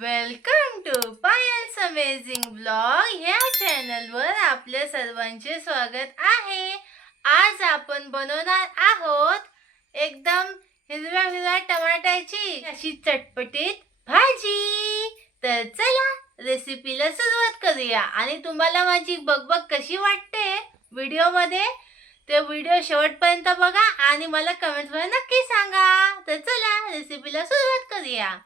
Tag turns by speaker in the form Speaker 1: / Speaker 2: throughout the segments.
Speaker 1: Welcome to Payal's amazing blog ह्या चॅनलवर आपल्या सर्वांचे स्वागत आहे. आज आपण बनवणार आहोत एकदम हिरव्या हिरव्या टमाट्याची अशी चटपटीत भाजी. तर चला रेसिपीला सुरुवात करूया. आणि तुम्हाला माझी बगबग कशी वाटते व्हिडिओमध्ये ते व्हिडिओ शेवटपर्यंत बघा आणि मला कमेंटमध्ये नक्की सांगा. तर चला रेसिपीला सुरुवात करूया.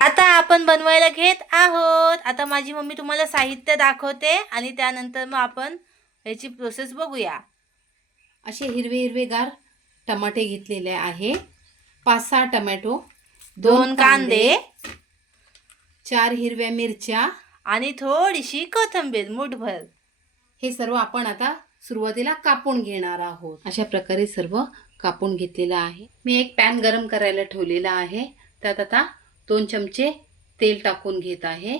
Speaker 1: आता आपण बनवायला घेत आहोत. आता माझी मम्मी तुम्हाला साहित्य दाखवते आणि त्यानंतर मग आपण याची प्रोसेस बघूया.
Speaker 2: असे हिरवे हिरवेगार टमाटे घेतलेले आहे. पाच सहा टमॅटो
Speaker 1: दोन कांदे
Speaker 2: चार हिरव्या मिरच्या
Speaker 1: आणि थोडीशी कोथिंबीर मुठभर.
Speaker 2: हे सर्व आपण आता सुरुवातीला कापून घेणार आहोत. अशा प्रकारे सर्व कापून घेतलेलं आहे. मी एक पॅन गरम करायला ठेवलेला आहे. त्यात आता दोन चमचे तेल टाकून घेत आहे.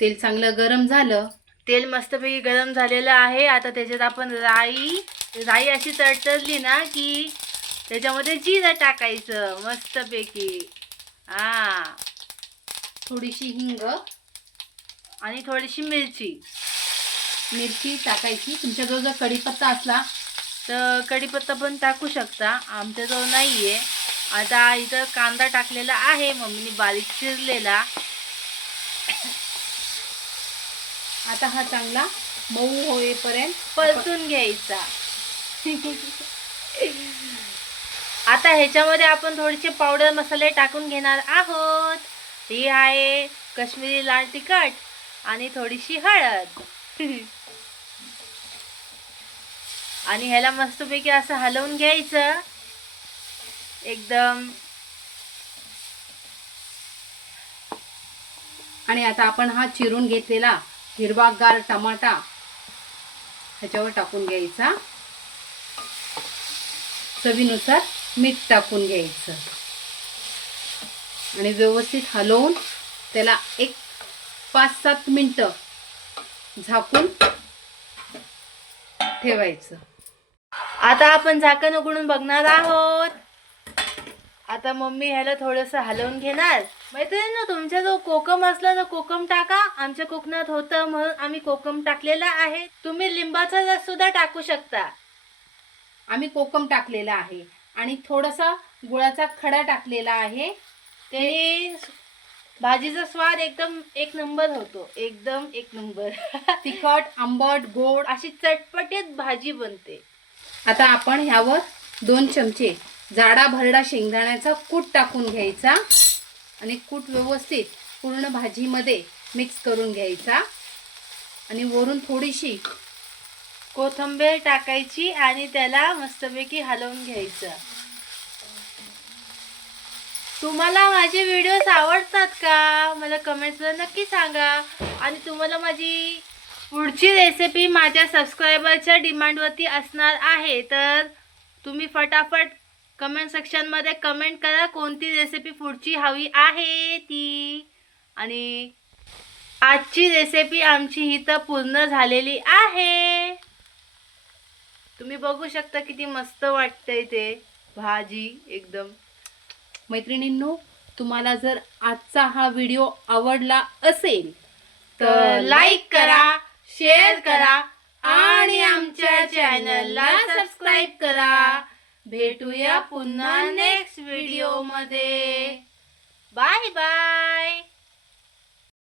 Speaker 2: तेल चांगलं गरम झालं.
Speaker 1: तेल मस्तपैकी गरम झालेलं आहे. आता त्याच्यात आपण राई राई अशी तडतडली ना की त्याच्यामध्ये जिरं टाकायचं मस्तपैकी हा.
Speaker 2: थोडीशी हिंग
Speaker 1: आणि थोडीशी मिरची.
Speaker 2: मिरची टाकायची. तुमच्याजवळ जर कढीपत्ता असला
Speaker 1: तर कढीपत्ता पण टाकू शकता. आमच्याजवळ नाही आहे आता इथं कांदा टाकलेला आहे मम्मीने बारीक चिरलेला.
Speaker 2: आता हा चांगला मऊ होईपर्यंत
Speaker 1: परतून घ्यायचा. आता ह्याच्यामध्ये आपण थोडेसे पावडर मसाले टाकून घेणार आहोत. ही आहे काश्मीरी लाल तिखट आणि थोडीशी हळद. आणि ह्याला मस्तपैकी असं हलवून घ्यायचं. एकदम.
Speaker 2: आणि आता आपण हा चिरून घेतलेला हिरवागार टमाटा ह्याच्यावर टाकून घ्यायचा. चवीनुसार मीठ टाकून घ्यायचं. आणि व्यवस्थित हलवून त्याला एक पाच सात मिनटं झाकून ठेवायचं.
Speaker 1: आता आपण झाकण उघडून बघणार आहोत. आता मम्मी ह्याला थोडंसं हलवून घेणार. मैत्रिणी तुमच्या जो कोकम असला तर कोकम टाका. आमच्या कोकणात होतं म्हणून आम्ही कोकम टाकलेला आहे. तुम्ही लिंबाचा रस सुद्धा टाकू शकता.
Speaker 2: आम्ही कोकम टाकलेला आहे. आणि थोडासा गुळाचा खडा टाकलेला आहे.
Speaker 1: त्याने भाजीचा स्वाद एकदम एक नंबर होतो. एकदम एक नंबर.
Speaker 2: तिखट आंबट गोड.
Speaker 1: अशी चटपटीत भाजी बनते.
Speaker 2: आता आपण ह्यावर दोन चमचे जाडा भरडा शेंगदाण्याचा कूट टाकून घ्यायचा आणि कूट व्यवस्थित पूर्ण भाजीमध्ये मिक्स करून घ्यायचा. आणि वरून थोडीशी
Speaker 1: कोथिंबीर टाकायची आणि त्याला मस्तपैकी हलवून घ्यायचं. तुम्हाला माझे व्हिडिओज आवडतात का? मला कमेंट्सला नक्की सांगा. आणि तुम्हाला माझी पुढची रेसिपी माझ्या सबस्क्रायबरच्या डिमांडवरती असणार आहे तर तुम्ही फटाफट कमेंट सेक्शनमध्ये कमेंट करा कोणती रेसिपी पुढची हवी आहे ती. आणि आजची रेसिपी आमची ही तर पूर्ण झालेली आहे. तुम्ही बघू शकता किती मस्त वाटतंय ते भाजी एकदम.
Speaker 2: मैत्रिणींनो तुम्हाला जर आजचा हा व्हिडिओ आवडला असेल
Speaker 1: तर लाईक करा शेअर करा आणि आमच्या चॅनलला सबस्क्राईब करा. भेटूया पुन्हा नेक्स्ट व्हिडिओमध्ये बाय बाय